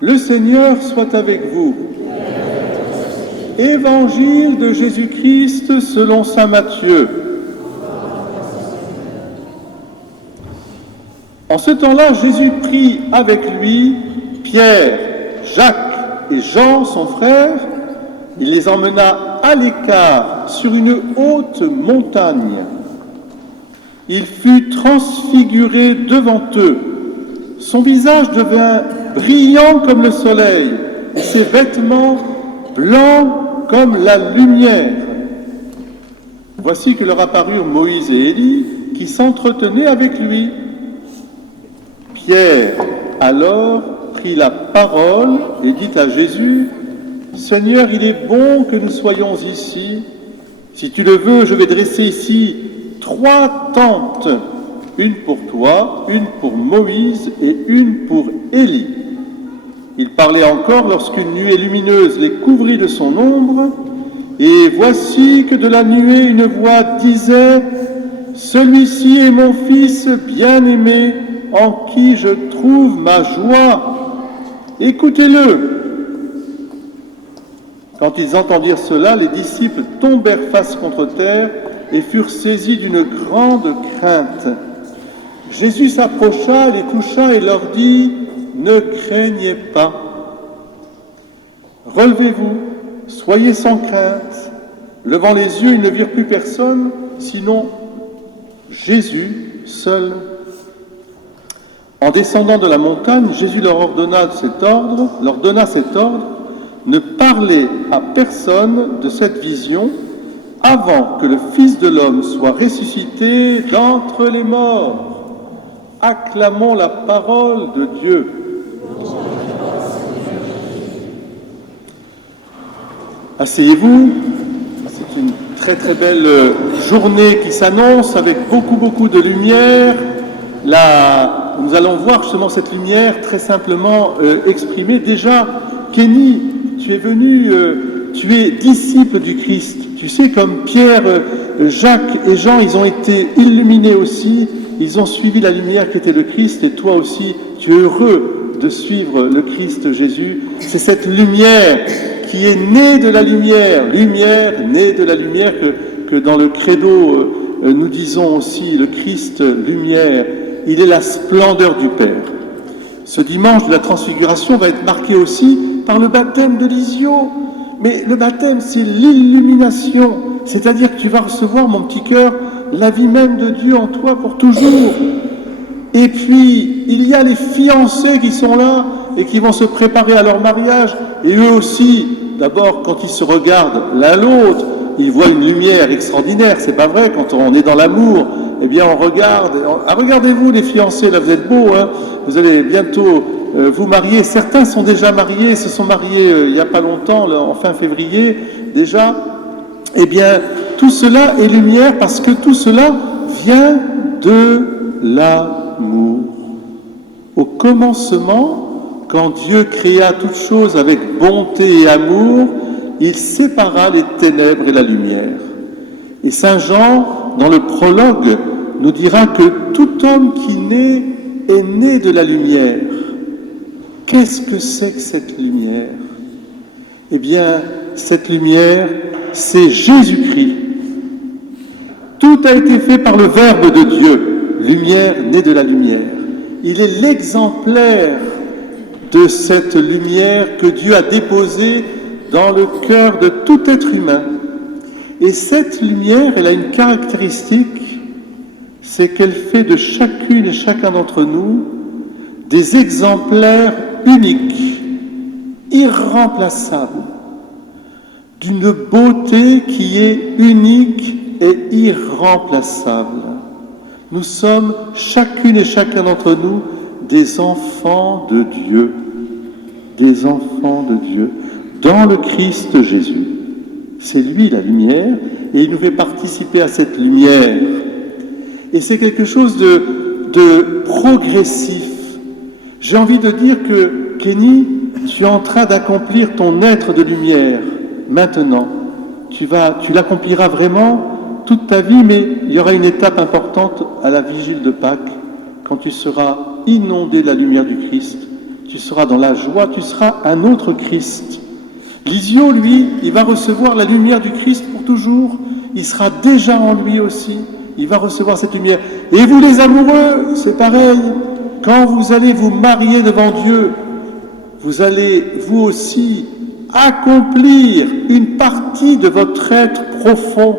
Le Seigneur soit avec vous. Évangile de Jésus-Christ selon saint Matthieu. En ce temps-là, Jésus prit avec lui Pierre, Jacques et Jean, son frère. Il les emmena à l'écart sur une haute montagne. Il fut transfiguré devant eux. Son visage devint brillant comme le soleil, et ses vêtements blancs comme la lumière. Voici que leur apparurent Moïse et Élie, qui s'entretenaient avec lui. Pierre, alors, prit la parole et dit à Jésus, « Seigneur, il est bon que nous soyons ici. Si tu le veux, je vais dresser ici 3 tentes, une pour toi, une pour Moïse et une pour Élie. » Il parlait encore lorsqu'une nuée lumineuse les couvrit de son ombre, et voici que de la nuée une voix disait, « Celui-ci est mon Fils bien-aimé, en qui je trouve ma joie. Écoutez-le. » Quand ils entendirent cela, les disciples tombèrent face contre terre et furent saisis d'une grande crainte. Jésus s'approcha, les toucha et leur dit, « Ne craignez pas. Relevez-vous, soyez sans crainte. » Levant les yeux, ils ne virent plus personne, sinon Jésus seul. En descendant de la montagne, Jésus leur donna cet ordre, ne parlez à personne de cette vision avant que le Fils de l'homme soit ressuscité d'entre les morts. Acclamons la parole de Dieu. Asseyez-vous. C'est une très très belle journée qui s'annonce avec beaucoup de lumière. Nous allons voir justement cette lumière très simplement exprimée. Déjà, Kenny, tu es venu, tu es disciple du Christ. Tu sais, comme Pierre, Jacques et Jean, ils ont été illuminés aussi. Ils ont suivi la lumière qui était le Christ. Et toi aussi, tu es heureux de suivre le Christ Jésus. C'est cette lumière qui est née de la lumière, née de la lumière que dans le credo, nous disons aussi, le Christ, lumière. Il est la splendeur du Père. Ce dimanche de la Transfiguration va être marqué aussi par le baptême de Lysio. Mais le baptême, c'est l'illumination. C'est-à-dire que tu vas recevoir, mon petit cœur, la vie même de Dieu en toi pour toujours. Et puis, il y a les fiancés qui sont là et qui vont se préparer à leur mariage. Et eux aussi, d'abord, quand ils se regardent l'un l'autre, ils voient une lumière extraordinaire. C'est pas vrai, quand on est dans l'amour, eh bien on regarde. Regardez-vous les fiancés, là vous êtes beaux, hein, vous allez bientôt vous marier. Certains sont déjà mariés, se sont mariés il n'y a pas longtemps, en fin février déjà. Eh bien, tout cela est lumière parce que tout cela vient de l'amour. Au commencement, quand Dieu créa toutes choses avec bonté et amour, il sépara les ténèbres et la lumière. Et Saint Jean, dans le prologue, nous dira que tout homme qui naît est né de la lumière. Qu'est-ce que c'est que cette lumière? Eh bien, cette lumière, c'est Jésus-Christ. Tout a été fait par le Verbe de Dieu. Lumière née de la lumière. Il est l'exemplaire de cette lumière que Dieu a déposée dans le cœur de tout être humain. Et cette lumière, elle a une caractéristique, c'est qu'elle fait de chacune et chacun d'entre nous des exemplaires uniques, irremplaçables, d'une beauté qui est unique et irremplaçable. Nous sommes, chacune et chacun d'entre nous, des enfants de Dieu, dans le Christ Jésus. C'est lui la lumière, et il nous fait participer à cette lumière. Et c'est quelque chose de progressif. J'ai envie de dire que, Kenny, tu es en train d'accomplir ton être de lumière, maintenant. Tu l'accompliras vraiment toute ta vie, mais il y aura une étape importante à la vigile de Pâques, quand tu seras inondé de la lumière du Christ. tu seras dans la joie, tu seras un autre Christ. Lysio, lui, il va recevoir la lumière du Christ pour toujours. Il sera déjà en lui aussi. Il va recevoir cette lumière. Et vous les amoureux, c'est pareil. Quand vous allez vous marier devant Dieu, vous allez vous aussi accomplir une partie de votre être profond,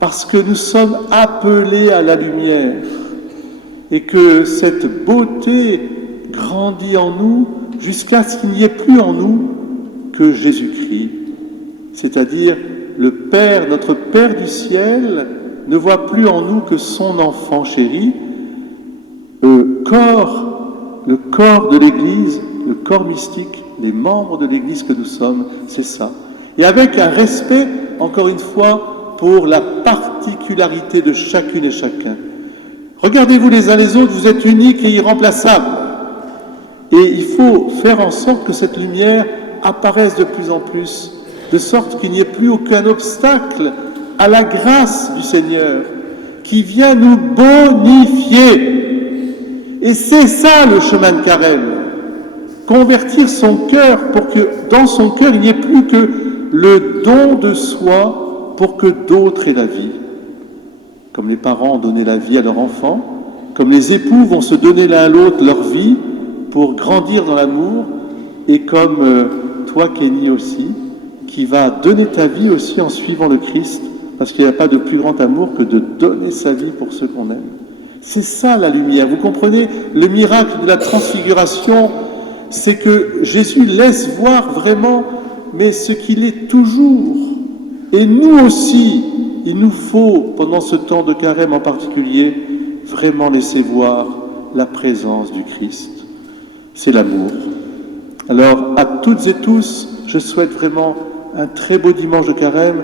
parce que nous sommes appelés à la lumière et que cette beauté grandit en nous jusqu'à ce qu'il n'y ait plus en nous que Jésus-Christ, c'est-à-dire le Père, notre Père du ciel, ne voit plus en nous que son enfant chéri, le corps de l'Église, le corps mystique, les membres de l'Église que nous sommes, c'est ça. Et avec un respect, encore une fois, pour la particularité de chacune et chacun. Regardez-vous les uns les autres, vous êtes uniques et irremplaçables. Et il faut faire en sorte que cette lumière apparaisse de plus en plus, de sorte qu'il n'y ait plus aucun obstacle à la grâce du Seigneur, qui vient nous bonifier. Et c'est ça le chemin de Carême. Convertir son cœur pour que dans son cœur il n'y ait plus que le don de soi pour que d'autres aient la vie. Comme les parents ont donné la vie à leurs enfants, comme les époux vont se donner l'un à l'autre leur vie pour grandir dans l'amour, et comme toi, Kenny, aussi, qui va donner ta vie aussi en suivant le Christ, parce qu'il n'y a pas de plus grand amour que de donner sa vie pour ceux qu'on aime. C'est ça la lumière. Vous comprenez, le miracle de la transfiguration, c'est que Jésus laisse voir vraiment, mais ce qu'il est toujours. Et nous aussi, il nous faut, pendant ce temps de carême en particulier, vraiment laisser voir la présence du Christ. C'est l'amour. Alors, à toutes et tous, je souhaite vraiment un très beau dimanche de carême.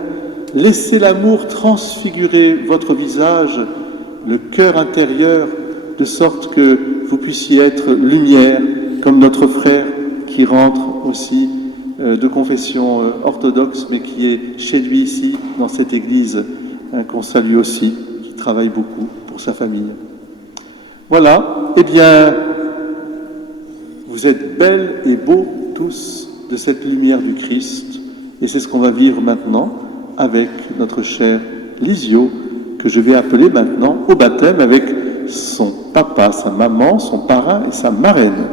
Laissez l'amour transfigurer votre visage, le cœur intérieur, de sorte que vous puissiez être lumière, comme notre frère qui rentre aussi de confession orthodoxe, mais qui est chez lui ici, dans cette église, qu'on salue aussi, qui travaille beaucoup pour sa famille. Voilà, eh bien, vous êtes belles et beaux tous de cette lumière du Christ, et c'est ce qu'on va vivre maintenant avec notre cher Lysio, que je vais appeler maintenant au baptême avec son papa, sa maman, son parrain et sa marraine.